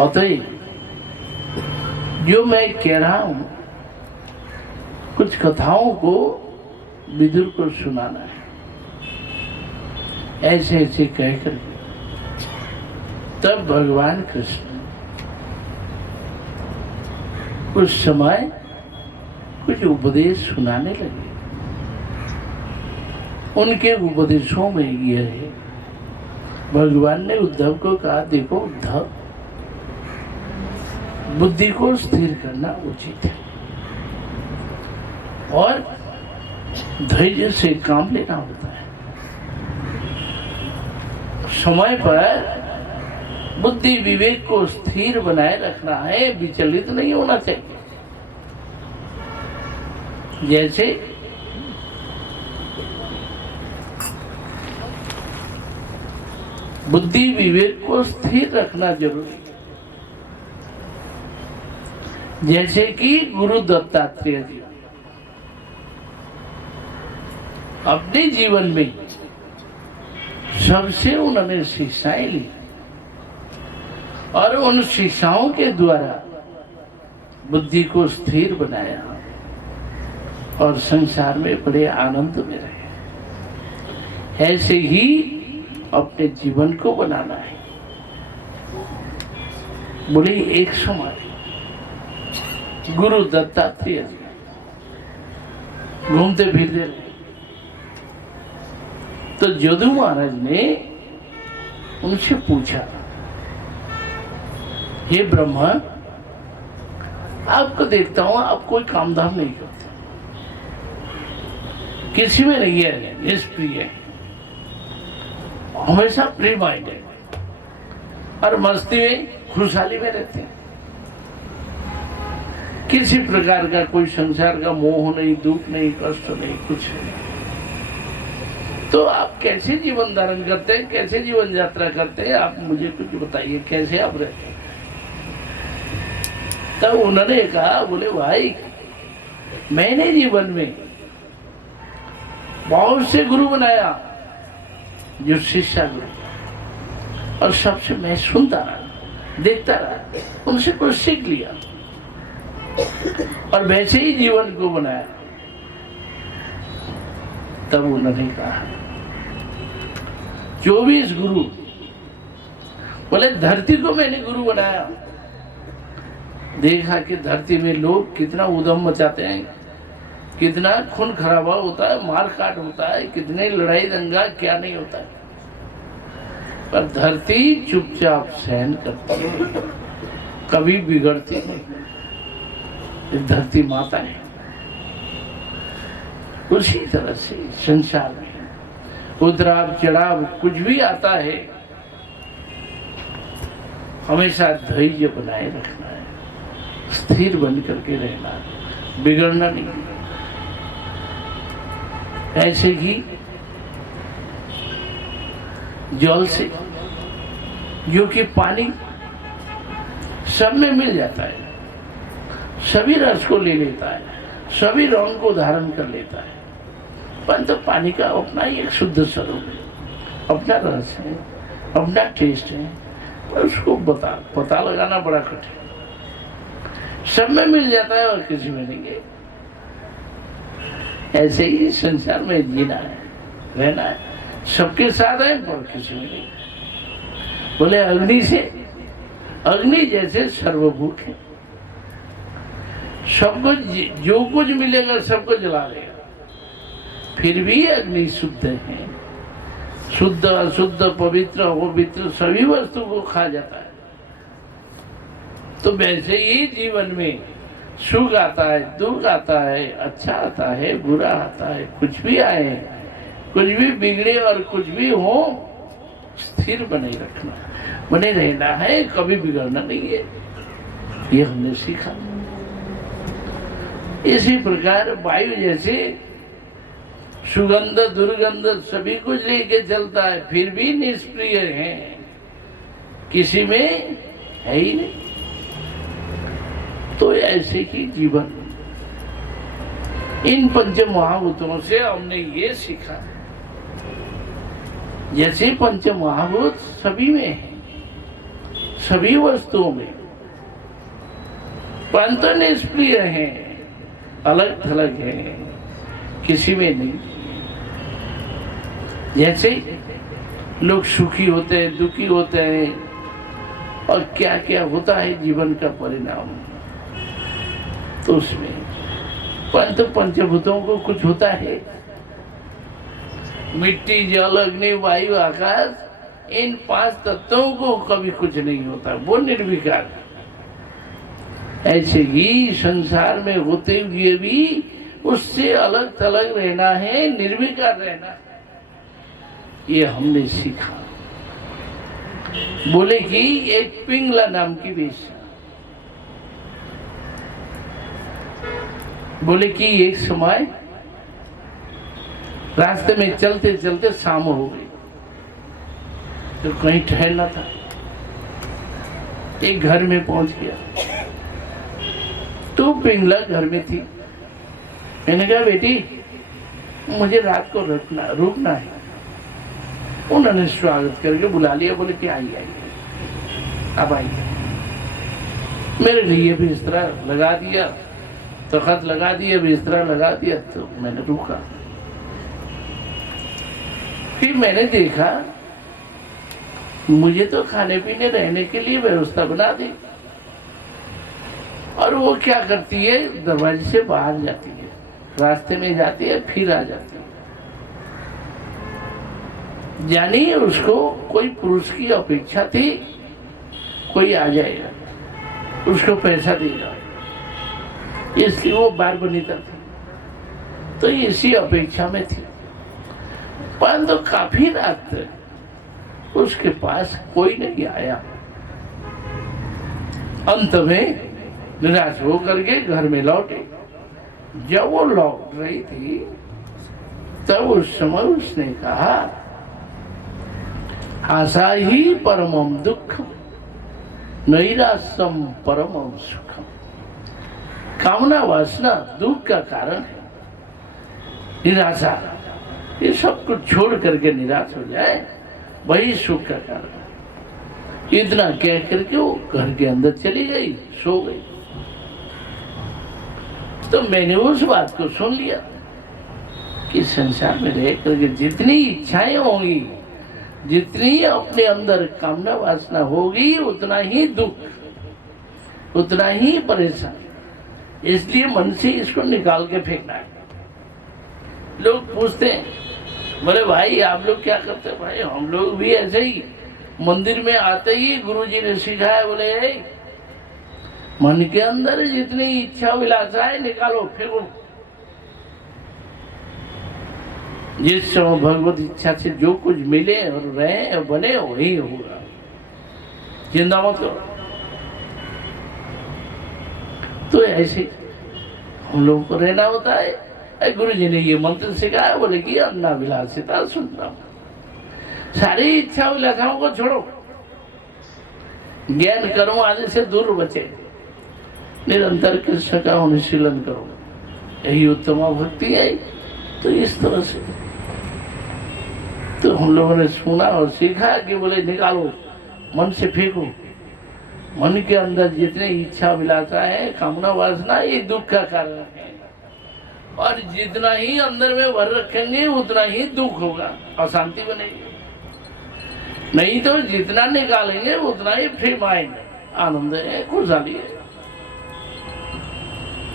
अतएव जो मैं कह रहा हूं, कुछ कथाओं को विदुर को सुनाना है। ऐसे ऐसे कहकर तब भगवान कृष्ण उस समय कुछ उपदेश सुनाने लगे। उनके उपदेशों में यह है, भगवान ने उद्धव को कहा, देखो उद्धव, बुद्धि को स्थिर करना उचित है और धैर्य से काम लेना होता है। समय पर बुद्धि विवेक को स्थिर बनाए रखना है, विचलित नहीं होना चाहिए। जैसे बुद्धि विवेक को स्थिर रखना जरूरी है। जैसे कि गुरु दत्तात्रेय जी अपने जीवन में सबसे उन्होंने शिक्षाएं ली और उन शिक्षाओं के द्वारा बुद्धि को स्थिर बनाया और संसार में बड़े आनंद में रहे। ऐसे ही अपने जीवन को बनाना है। बोले एक समय गुरु दत्तात्रेय जी घूमते फिरते रहे, तो जदू महाराज ने उनसे पूछा, हे ब्रह्मा, आपको देखता हूं आप कोई काम धाम नहीं करते, किसी में नहीं है, निष्प्रिय है, हमेशा प्री माइंड है और मस्ती में खुशहाली में रहते हैं। किसी प्रकार का कोई संसार का मोह नहीं, दुख नहीं, कष्ट नहीं, कुछ नहीं। तो आप कैसे जीवन धारण करते हैं, कैसे जीवन यात्रा करते हैं, आप मुझे कुछ बताइए, कैसे आप रहते हैं। तब उन्होंने कहा, बोले भाई, मैंने जीवन में बहुत से गुरु बनाया जो शिष्य गुरु, और सबसे मैं सुनता रहा, देखता रहा, उनसे कुछ सीख लिया और वैसे ही जीवन को बनाया। तब उन्होंने कहा 24 गुरु, बोले धरती को मैंने गुरु बनाया, देखा कि धरती में लोग कितना उधम मचाते हैं, कितना खून खराबा होता है, मार काट होता है, कितने लड़ाई दंगा क्या नहीं होता है, पर धरती चुपचाप सहन करती है, कभी बिगड़ती नहीं। धरती माता है। उसी तरह से संसार में उतराव चढ़ाव कुछ भी आता है, हमेशा धैर्य बनाए रखना है, स्थिर बन करके रहना, बिगड़ना नहीं। ऐसे ही जल से, जो कि पानी सब में मिल जाता है, सभी रस को ले लेता है, सभी रंग को धारण कर लेता है, परंतु पानी का अपना ही एक शुद्ध स्वरूप है, अपना रस है, अपना टेस्ट है, पर उसको पता लगाना बड़ा कठिन। सब में मिल जाता है और किसी में नहीं है। ऐसे ही संसार में जीना है, रहना है, सबके साथ है पर किसी में नहीं। बोले अग्नि से, अग्नि जैसे सर्वभूत है, सबको जो कुछ मिलेगा सबको जला देगा, फिर भी अग्नि शुद्ध है, शुद्ध अशुद्ध पवित्र अपवित्र सभी वस्तु को खा जाता है। तो वैसे ही जीवन में सुख आता है, दुख आता है, अच्छा आता है, बुरा आता है, कुछ भी आए, कुछ भी बिगड़े और कुछ भी हो, स्थिर बने रखना, बने रहना है, कभी बिगड़ना नहीं है, ये हमने सीखा। इसी प्रकार वायु जैसे सुगंध दुर्गंध सभी कुछ लेके चलता है, फिर भी निष्प्रिय है, किसी में है ही नहीं। तो ऐसे ही जीवन, इन पंच महाभूतों से हमने ये सीखा, जैसे पंच महाभूत सभी में है, सभी वस्तुओं में, परंतु निष्प्रिय हैं, अलग थलग हैं, किसी में नहीं। जैसे लोग सुखी होते हैं, दुखी होते हैं, और क्या क्या होता है जीवन का परिणाम, तो उसमें परंतु पंचभूतों को कुछ होता है। मिट्टी, जल, अग्नि, वायु, आकाश, इन 5 तत्वों को कभी कुछ नहीं होता, वो निर्विकार। ऐसे ही संसार में होते हुए भी उससे अलग थलग रहना है, निर्विकार रहना है। ये हमने सीखा। बोले कि एक पिंगला नाम की वेश्या, बोले कि एक समय रास्ते में चलते चलते शाम हो गई, तो कहीं ठहरना था, एक घर में पहुंच गया। तो पिंगला घर में थी। मैंने कहा बेटी मुझे रात को रुकना है। उन्होंने स्वागत करके बुला लिया, बोले कि आइए अब आइए। मेरे लिए बिस्तरा लगा दिया, तख्त लगा दिया, बिस्तरा लगा दिया, तो मैंने रुका। फिर मैंने देखा मुझे तो खाने पीने रहने के लिए व्यवस्था बना दी, और वो क्या करती है, दरवाजे से बाहर जाती है, रास्ते में जाती है, फिर आ जाती है। यानी उसको कोई पुरुष की अपेक्षा थी, कोई आ जाएगा उसको पैसा देगा, इसलिए वो बार बनीता थी, तो इसी अपेक्षा में थी। परंतु काफी रात तक उसके पास कोई नहीं आया। अंत में निराश होकर के घर में लौटे। जब वो लौट रही थी तब उस समय उसने कहा, आशा ही परमम दुखम, नैराश्यम परमम सुखम। कामना वासना दुख का कारण है, निराशा, ये सब कुछ छोड़ करके निराश हो जाए, वही सुख का कारण है। इतना कह करके वो घर के अंदर चली गई, सो गई। तो मैंने उस बात को सुन लिया कि संसार में रह करके जितनी इच्छाएं होंगी, जितनी अपने अंदर कामना वासना होगी, उतना ही दुख, उतना ही परेशानी। इसलिए मन से इसको निकाल के फेंकना है। लोग पूछते हैं, बोले भाई आप लोग क्या करते हैं? भाई हम लोग भी ऐसे ही, मंदिर में आते ही गुरुजी ने सिखाया, बोले मन के अंदर जितनी इच्छा विलासा है निकालो, फेंको। जिस समय भगवत इच्छा से जो कुछ मिले और रहे और बने वही होगा, चिंता मत करो। तो ऐसे हम लोगों को रहना होता है। गुरु जी ने ये मंत्र सिखाया, बोले कि अन्ना विलासिता सुनना, सारी इच्छा विलासाओं को छोड़ो, ज्ञान कर्म आदि से दूर बचे, निरंतर कृष्ण का अनुशीलन करो, यही उत्तम भक्ति है। तो इस तरह से तो हम लोगों ने सुना और सीखा कि बोले निकालो, मन से फेंको। मन के अंदर जितने इच्छा विलासा है, कामना वासना, ये दुख का कारण है, और जितना ही अंदर में भर रखेंगे उतना ही दुख होगा, अशांति बनेगी। नहीं तो जितना निकालेंगे उतना ही फ्री माइंड, आनंद है, खुशहाली है।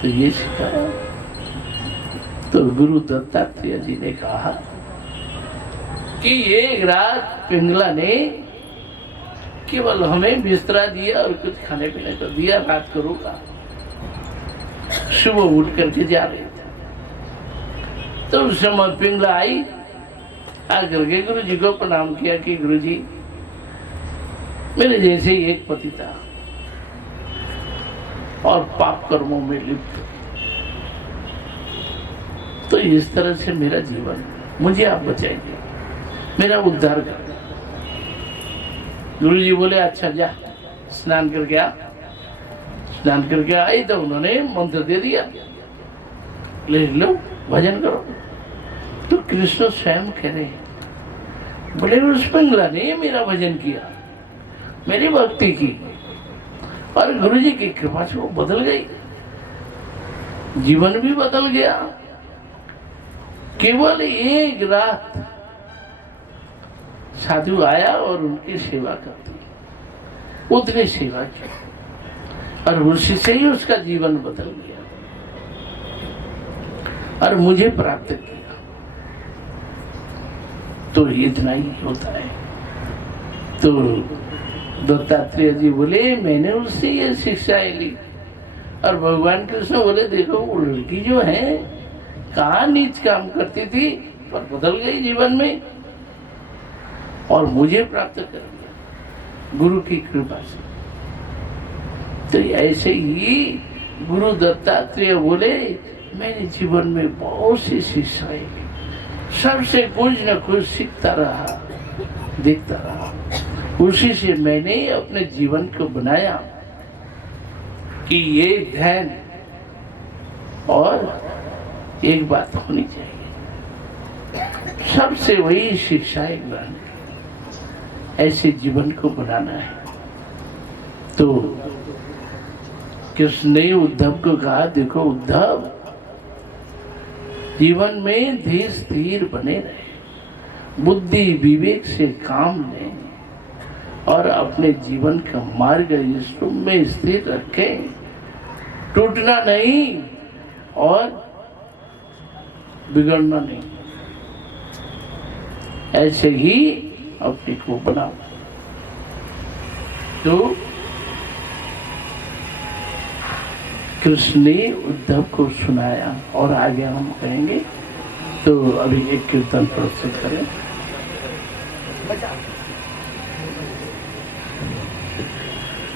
तो ये सिखाया। तो गुरु दत्तात्रेय जी ने कहा कि एक रात पिंगला ने केवल हमें बिस्तरा दिया और कुछ खाने पीने को दिया, रात को रुका। सुबह उठ करके जा रहे थे, तो उस समय पिंगला आई, आकर के गुरु जी को प्रणाम किया कि गुरु जी मेरे जैसे ही एक पति था और पाप कर्मों में लिप्त, तो इस तरह से मेरा जीवन, मुझे आप बचाइए, मेरा उद्धार कर। गुरु जी बोले अच्छा जा स्नान करके आ। स्नान करके आई तो उन्होंने मंत्र दे दिया, ले लो भजन करो। तो कृष्ण स्वयं कह रहे हैं, बोले उस पिंगला ने मेरा भजन किया, मेरी भक्ति की, और गुरु जी की कृपा से वो बदल गई, जीवन भी बदल गया। केवल एक रात साधु आया और उनकी सेवा कर दी, उतनी सेवा की, और उसी से ही उसका जीवन बदल गया और मुझे प्राप्त किया। तो इतना ही होता है। तो दत्तात्रेय जी बोले मैंने उससे ये शिक्षाएं ली, और भगवान कृष्ण बोले देखो वो लड़की जो है कहाँ नीच काम करती थी पर बदल गई जीवन में और मुझे प्राप्त कर लिया गुरु की कृपा से। तो ऐसे ही गुरु दत्तात्रेय बोले मैंने जीवन में बहुत सी शिक्षाएं ली, सबसे कुछ न कुछ सीखता रहा, देखता रहा, उसी से मैंने अपने जीवन को बनाया कि ये ध्यान और एक बात होनी चाहिए, सबसे वही शिक्षाएं ग्रहण, ऐसे जीवन को बनाना है। तो कृष्ण ने उद्धव को कहा देखो उद्धव, जीवन में धीर स्थिर बने रहे, बुद्धि विवेक से काम लें और अपने जीवन का मार्ग इस रूप में स्थिर रखें, टूटना नहीं और बिगड़ना नहीं, ऐसे ही अपने को बनाओ। तो कृष्ण ने उद्धव को सुनाया और आगे हम कहेंगे। तो अभी एक कीर्तन प्रस्तुत करें।